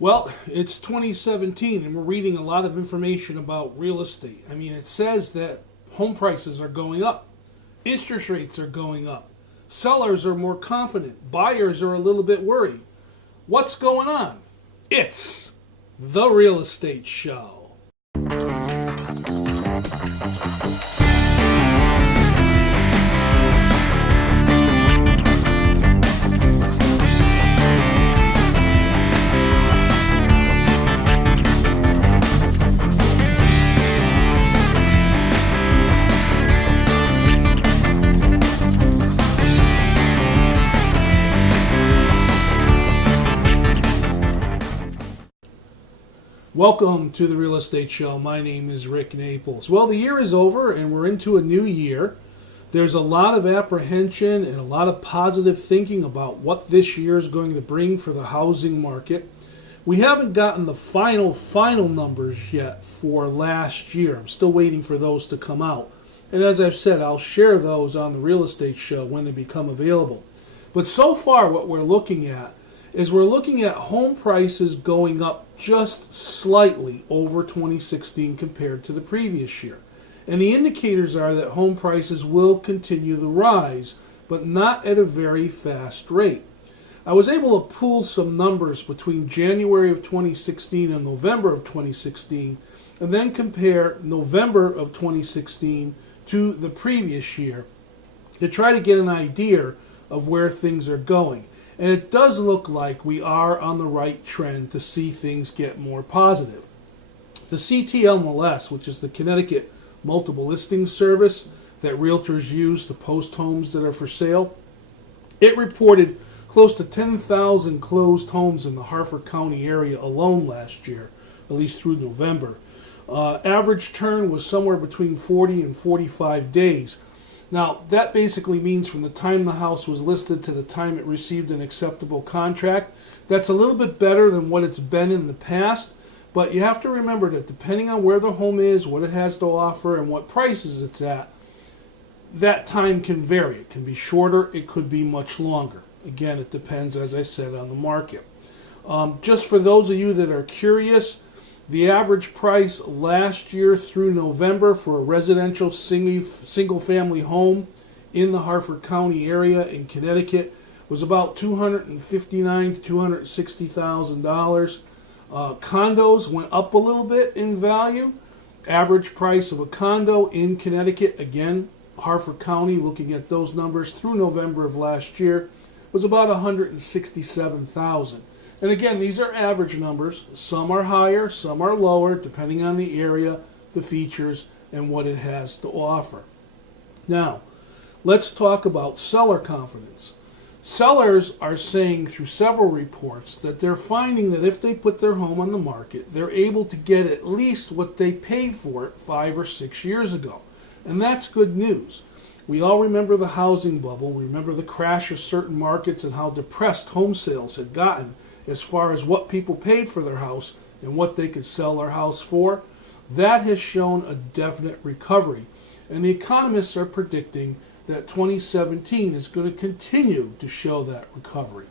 Well, it's 2017 and we're reading a lot of information about real estate. I mean, it says that home prices are going up, interest rates are going up, sellers are more confident, buyers are a little bit worried. What's going on? It's the Real Estate Show. Welcome to the Real Estate Show. My name is Rick Naples. Well, the year is over and we're into a new year. There's a lot of apprehension and a lot of positive thinking about what this year is going to bring for the housing market. We haven't gotten the final numbers yet for last year. I'm still waiting for those to come out. And as I've said, I'll share those on the Real Estate Show when they become available. But so far what we're looking at is we're looking at home prices going up just slightly over 2016 compared to the previous year. And the indicators are that home prices will continue to rise, but not at a very fast rate. I was able to pull some numbers between January of 2016 and November of 2016, and then compare November of 2016 to the previous year to try to get an idea of where things are going. And it does look like we are on the right trend to see things get more positive. The CTLMLS, which is the Connecticut Multiple Listing Service that realtors use to post homes that are for sale, it reported close to 10,000 closed homes in the Harford County area alone last year, at least through November. Average turn was somewhere between 40 and 45 days. Now, that basically means from the time the house was listed to the time it received an acceptable contract. That's a little bit better than what it's been in the past, but you have to remember that depending on where the home is, what it has to offer, and what prices it's at, that time can vary. It can be shorter, it could be much longer. Again, it depends, as I said, on the market. Just for those of you that are curious, the average price last year through November for a residential single-family home in the Harford County area in Connecticut was about $259,000 to $260,000. Condos went up a little bit in value. Average price of a condo in Connecticut, again, Harford County, looking at those numbers through November of last year, was about $167,000. And again, these are average numbers. Some are higher, some are lower, depending on the area, the features, and what it has to offer. Now, let's talk about seller confidence. Sellers are saying through several reports that they're finding that if they put their home on the market, they're able to get at least what they paid for it 5 or 6 years ago. And that's good news. We all remember the housing bubble. We remember the crash of certain markets and how depressed home sales had gotten as far as what people paid for their house and what they could sell their house for. That has shown a definite recovery. And the economists are predicting that 2017 is going to continue to show that recovery.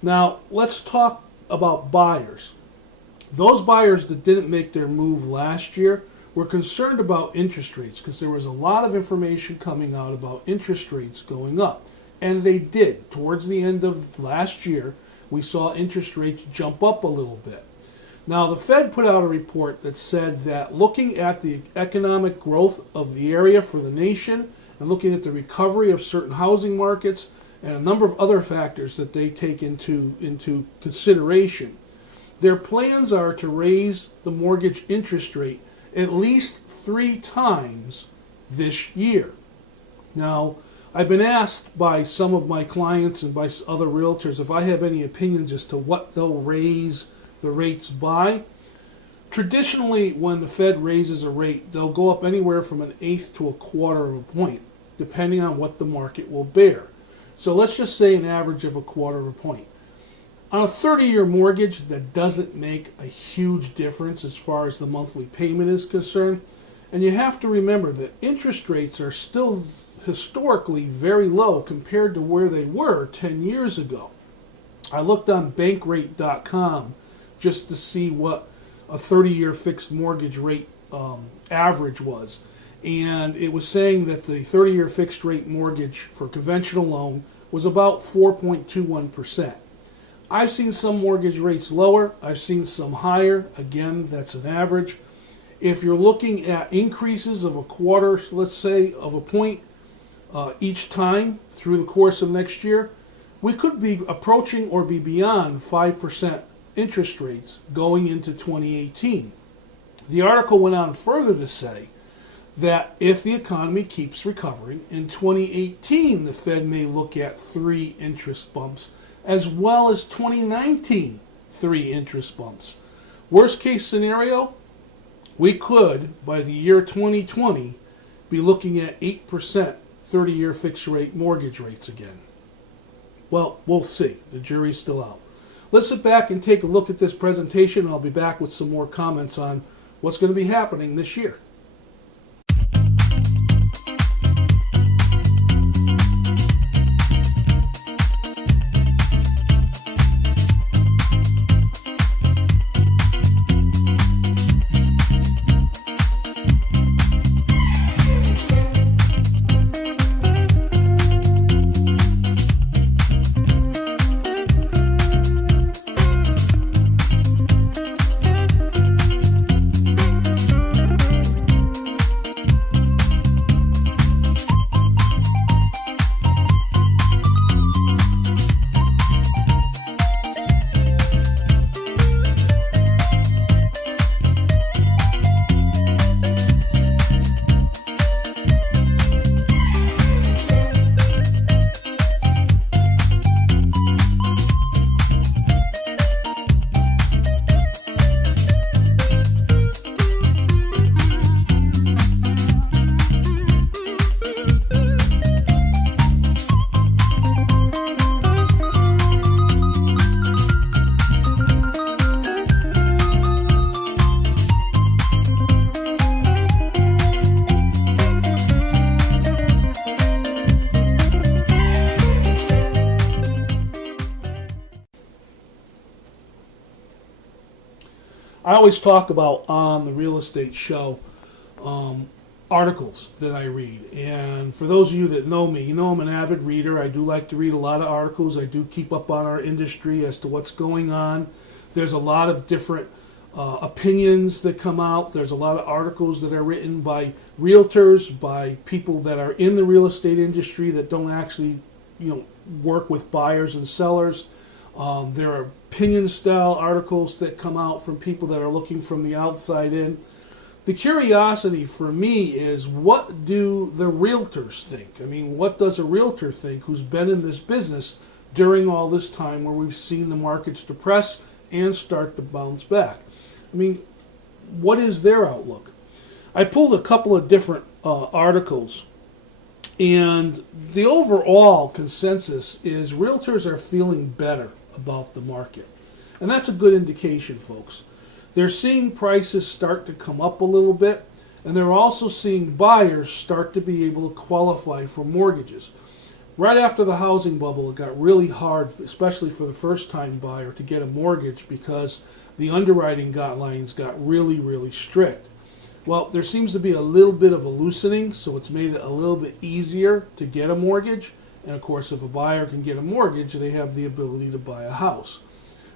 Now, let's talk about buyers. Those buyers that didn't make their move last year were concerned about interest rates because there was a lot of information coming out about interest rates going up. And they did. Towards the end of last year, we saw interest rates jump up a little bit. Now, the Fed put out a report that said that looking at the economic growth of the area for the nation and looking at the recovery of certain housing markets and a number of other factors that they take into consideration, their plans are to raise the mortgage interest rate at least 3 times this year. Now, I've been asked by some of my clients and by other realtors if I have any opinions as to what they'll raise the rates by. Traditionally, when the Fed raises a rate, they'll go up anywhere from 1/8 to 1/4 of a point, depending on what the market will bear. So let's just say an average of 1/4 of a point. On a 30-year mortgage, that doesn't make a huge difference as far as the monthly payment is concerned. And you have to remember that interest rates are still historically very low compared to where they were 10 years ago. I looked on bankrate.com just to see what a 30-year fixed mortgage rate average was. And it was saying that the 30-year fixed rate mortgage for a conventional loan was about 4.21%. I've seen some mortgage rates lower. I've seen some higher. Again, that's an average. If you're looking at increases of a quarter, so let's say of a point each time through the course of next year, we could be approaching or be beyond 5% interest rates going into 2018. The article went on further to say that if the economy keeps recovering, in 2018 the Fed may look at 3 interest bumps, as well as 2019 3 interest bumps. Worst case scenario, we could, by the year 2020, be looking at 8% 30-year fixed rate mortgage rates again. Well, we'll see. The jury's still out. Let's sit back and take a look at this presentation. I'll be back with some more comments on what's going to be happening this year. I always talk about on the real estate show articles that I read. And for those of you that know me, you know I'm an avid reader. I do like to read a lot of articles. I do keep up on our industry as to what's going on. There's a lot of different opinions that come out. There's a lot of articles that are written by realtors, by people that are in the real estate industry that don't actually, work with buyers and sellers. There are opinion-style articles that come out from people that are looking from the outside in. The curiosity for me is, what do the realtors think? I mean, what does a realtor think who's been in this business during all this time where we've seen the markets depress and start to bounce back? I mean, what is their outlook? I pulled a couple of different articles, and the overall consensus is realtors are feeling better about the market. And that's a good indication, folks. They're seeing prices start to come up a little bit, and they're also seeing buyers start to be able to qualify for mortgages. Right after the housing bubble, it got really hard, especially for the first-time buyer, to get a mortgage because the underwriting guidelines got really, really strict. Well, there seems to be a little bit of a loosening, so it's made it a little bit easier to get a mortgage. And of course, if a buyer can get a mortgage, they have the ability to buy a house.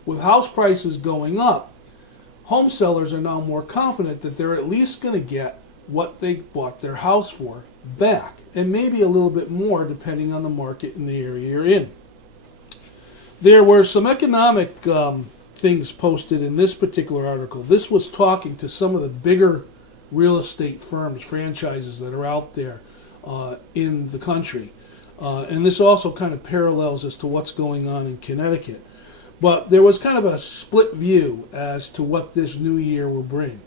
With house prices going up, home sellers are now more confident that they're at least going to get what they bought their house for back, and maybe a little bit more depending on the market in the area you're in. There were some economic things posted in this particular article. This was talking to some of the bigger real estate firms, franchises that are out there in the country. And this also kind of parallels as to what's going on in Connecticut. But there was kind of a split view as to what this new year will bring.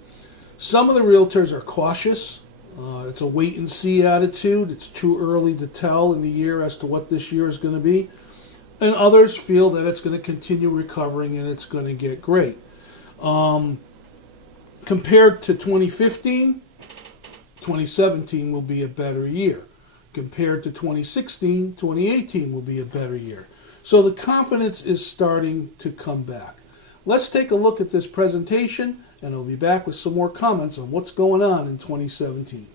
Some of the realtors are cautious. It's a wait-and-see attitude. It's too early to tell in the year as to what this year is going to be. And others feel that it's going to continue recovering and it's going to get great. Compared to 2015, 2017 will be a better year. Compared to 2016, 2018 will be a better year. So the confidence is starting to come back. let's take a look at this presentation, and I'll be back with some more comments on what's going on in 2017.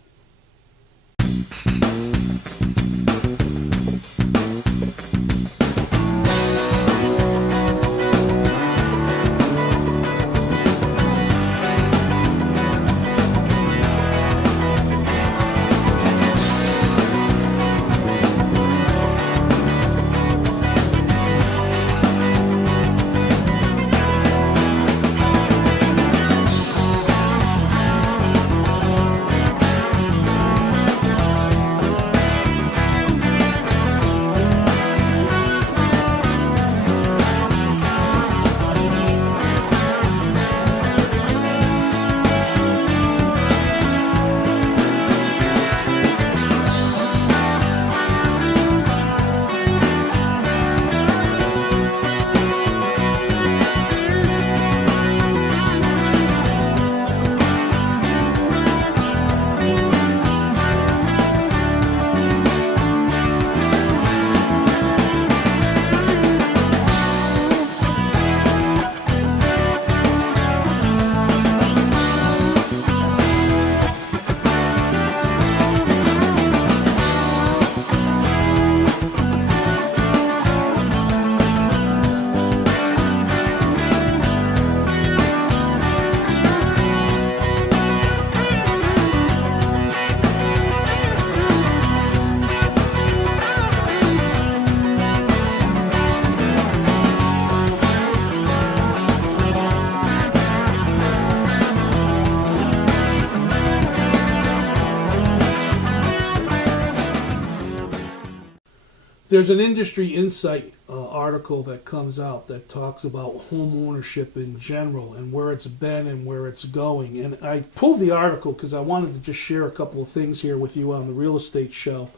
There's an industry insight article that comes out that talks about home ownership in general and where it's been and where it's going. And I pulled the article because I wanted to just share a couple of things here with you on the real estate show.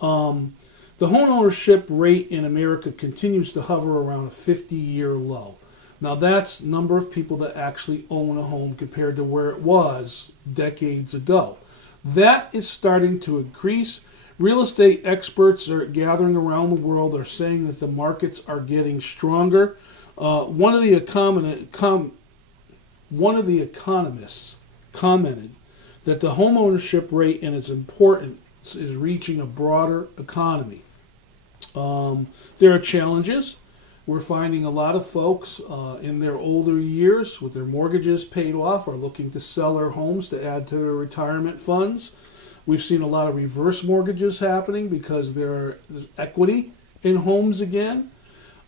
The home ownership rate in America continues to hover around a 50-year low. Now that's the number of people that actually own a home compared to where it was decades ago. That is starting to increase. Real estate experts are gathering around the world are saying that the markets are getting stronger. One of the economists commented that the home ownership rate and its importance is reaching a broader economy. There are challenges. We're finding a lot of folks in their older years with their mortgages paid off are looking to sell their homes to add to their retirement funds. We've seen a lot of reverse mortgages happening because there's equity in homes again.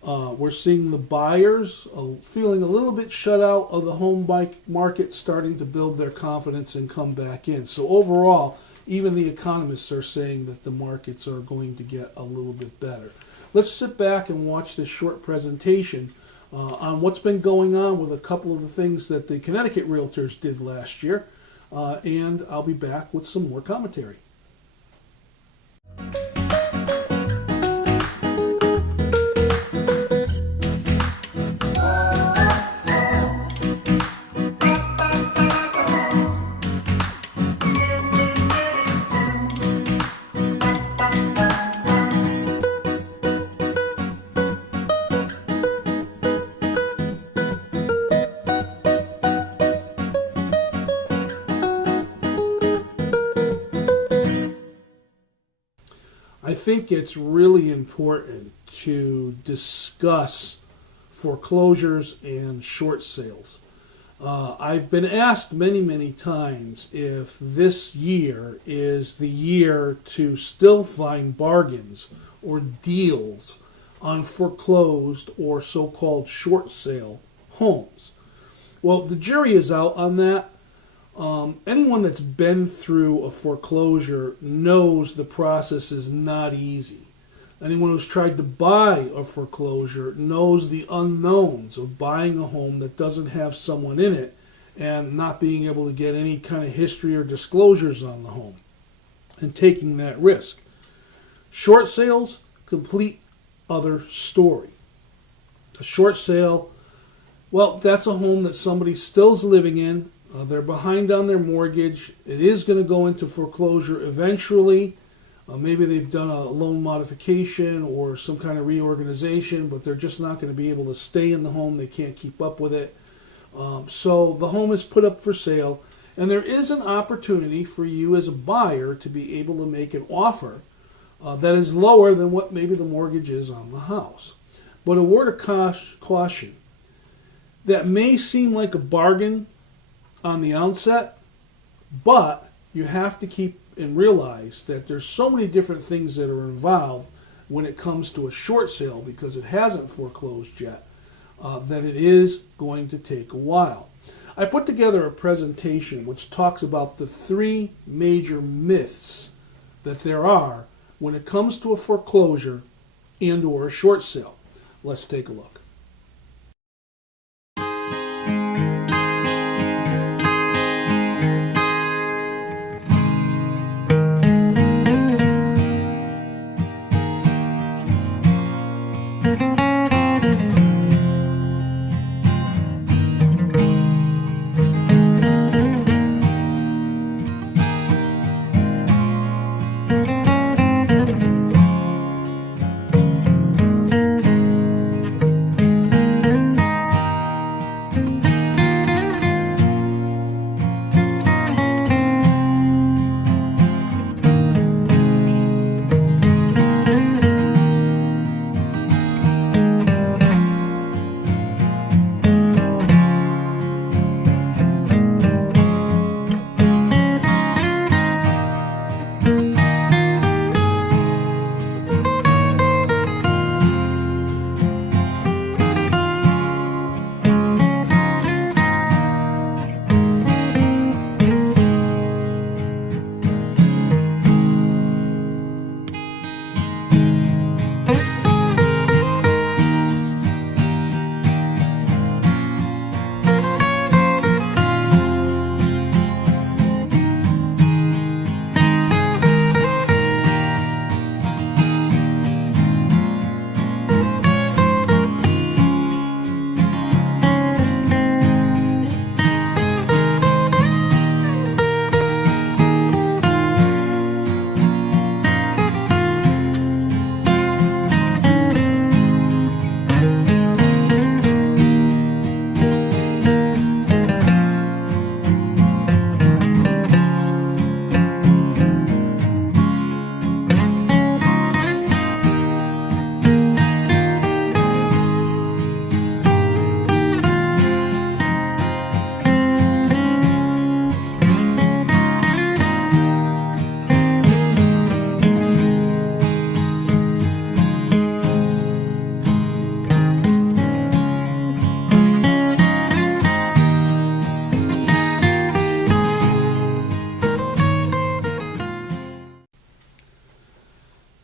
We're seeing the buyers feeling a little bit shut out of the home market, starting to build their confidence and come back in. So overall, even the economists are saying that the markets are going to get a little bit better. Let's sit back and watch this short presentation on what's been going on with a couple of the things that the Connecticut Realtors did last year. And I'll be back with some more commentary. I think it's really important to discuss foreclosures and short sales. I've been asked many times if this year is the year to still find bargains or deals on foreclosed or so-called short sale homes. Well, the jury is out on that. Anyone that's been through a foreclosure knows the process is not easy. Anyone who's tried to buy a foreclosure knows the unknowns of buying a home that doesn't have someone in it and not being able to get any kind of history or disclosures on the home and taking that risk. Short sales, complete other story. A short sale, well, that's a home that somebody still's living in. They're behind on their mortgage. It is going to go into foreclosure eventually. Maybe they've done a loan modification or some kind of reorganization, but they're just not going to be able to stay in the home. They can't keep up with it. So the home is put up for sale, and there is an opportunity for you as a buyer to be able to make an offer that is lower than what maybe the mortgage is on the house. But a word of caution, that may seem like a bargain on the outset, but you have to keep and realize that there's so many different things that are involved when it comes to a short sale, because it hasn't foreclosed yet, that it is going to take a while. I put together a presentation which talks about the 3 major myths that there are when it comes to a foreclosure and or a short sale. Let's take a look.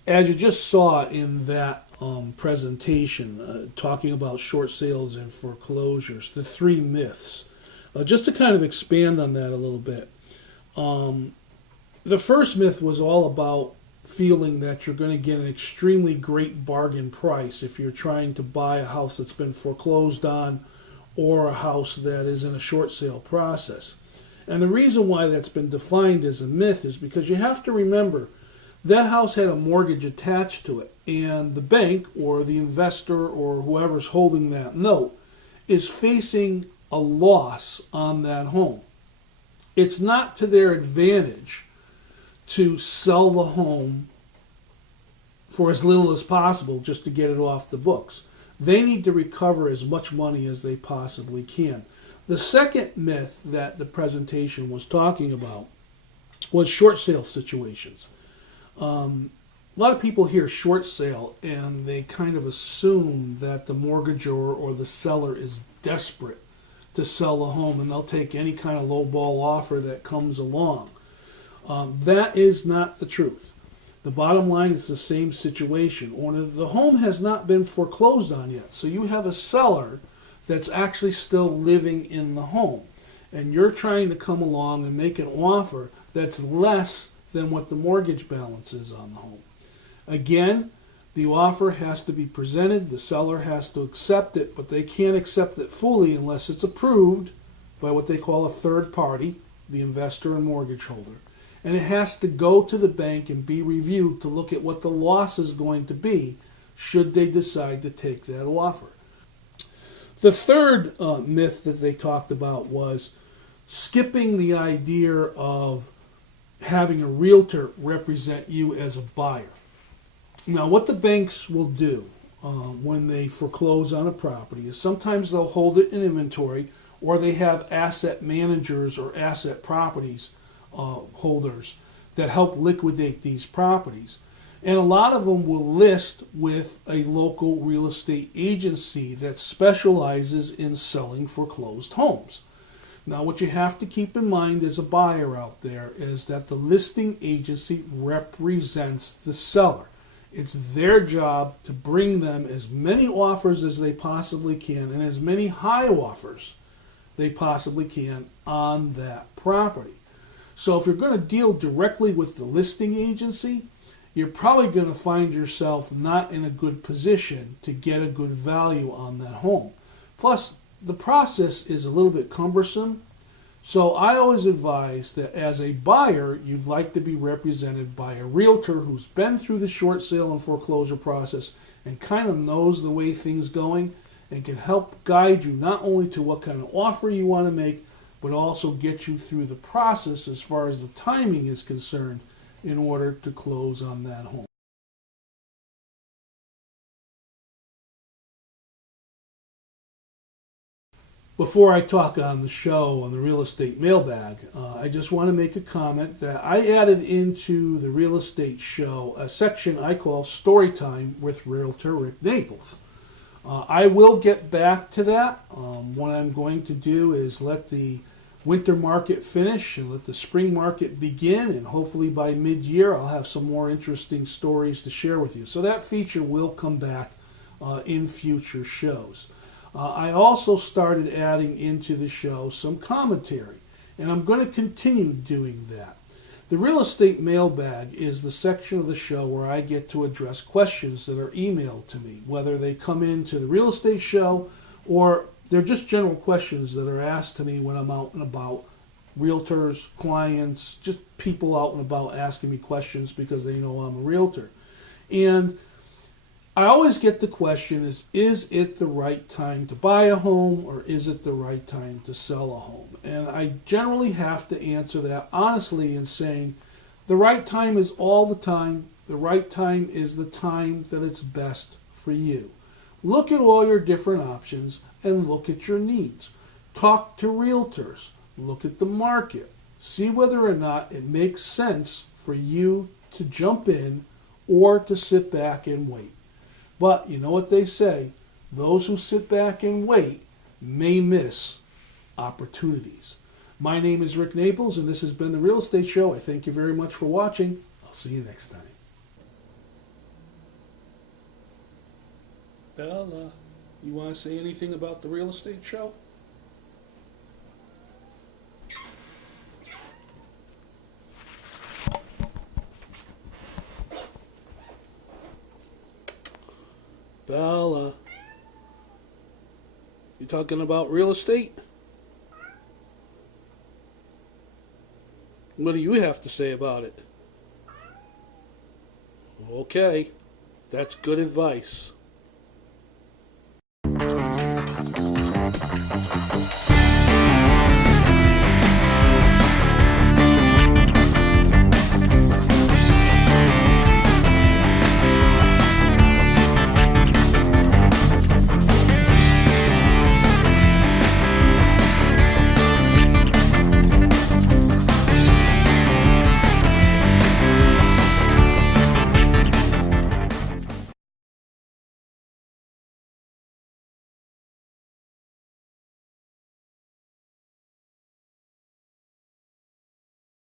As you just saw in that presentation, talking about short sales and foreclosures, the 3 myths, just to kind of expand on that a little bit. The first myth was all about feeling that you're going to get an extremely great bargain price if you're trying to buy a house that's been foreclosed on or a house that is in a short sale process. And the reason why that's been defined as a myth is because you have to remember that house had a mortgage attached to it, and the bank or the investor or whoever's holding that note is facing a loss on that home. It's not to their advantage to sell the home for as little as possible just to get it off the books. They need to recover as much money as they possibly can. The second myth that the presentation was talking about was short sale situations. A lot of people hear short sale and they kind of assume that the mortgagor or the seller is desperate to sell the home and they'll take any kind of lowball offer that comes along. That is not the truth. The bottom line is the same situation. When the home has not been foreclosed on yet, so you have a seller that's actually still living in the home, and you're trying to come along and make an offer that's less than what the mortgage balance is on the home. Again, the offer has to be presented, the seller has to accept it, but they can't accept it fully unless it's approved by what they call a third party, the investor and mortgage holder. and it has to go to the bank and be reviewed to look at what the loss is going to be should they decide to take that offer. The third myth that they talked about was skipping the idea of having a realtor represent you as a buyer. Now, what the banks will do when they foreclose on a property is sometimes they'll hold it in inventory, or they have asset managers or asset properties holders that help liquidate these properties. And a lot of them will list with a local real estate agency that specializes in selling foreclosed homes. Now, what you have to keep in mind as a buyer out there is that the listing agency represents the seller. It's their job to bring them as many offers as they possibly can and as many high offers they possibly can on that property. So if you're going to deal directly with the listing agency, you're probably going to find yourself not in a good position to get a good value on that home. Plus, the process is a little bit cumbersome. So I always advise that as a buyer, you'd like to be represented by a realtor who's been through the short sale and foreclosure process and kind of knows the way things going and can help guide you not only to what kind of offer you want to make, but also get you through the process as far as the timing is concerned in order to close on that home. Before I talk on the show on the real estate mailbag, I just want to make a comment that I added into the real estate show a section I call Story Time with Realtor Rick Naples. I will get back to that. What I'm going to do is let the winter market finish and let the spring market begin, and hopefully by mid-year I'll have some more interesting stories to share with you. So that feature will come back in future shows. I also started adding into the show some commentary, and I'm going to continue doing that. The real estate mailbag is the section of the show where I get to address questions that are emailed to me, whether they come into the real estate show or they're just general questions that are asked to me when I'm out and about. Realtors, clients, just people out and about asking me questions because they know I'm a realtor. And I always get the question is it the right time to buy a home or is it the right time to sell a home? And I generally have to answer that honestly in saying the right time is all the time. The right time is the time that it's best for you. Look at all your different options and look at your needs. Talk to realtors. Look at the market. See whether or not it makes sense for you to jump in or to sit back and wait. But you know what they say, those who sit back and wait may miss opportunities. My name is Rick Naples, and this has been The Real Estate Show. I thank you very much for watching. I'll see you next time. Bella, you want to say anything about The Real Estate Show? Bella, you talking about real estate? What do you have to say about it? Okay, that's good advice.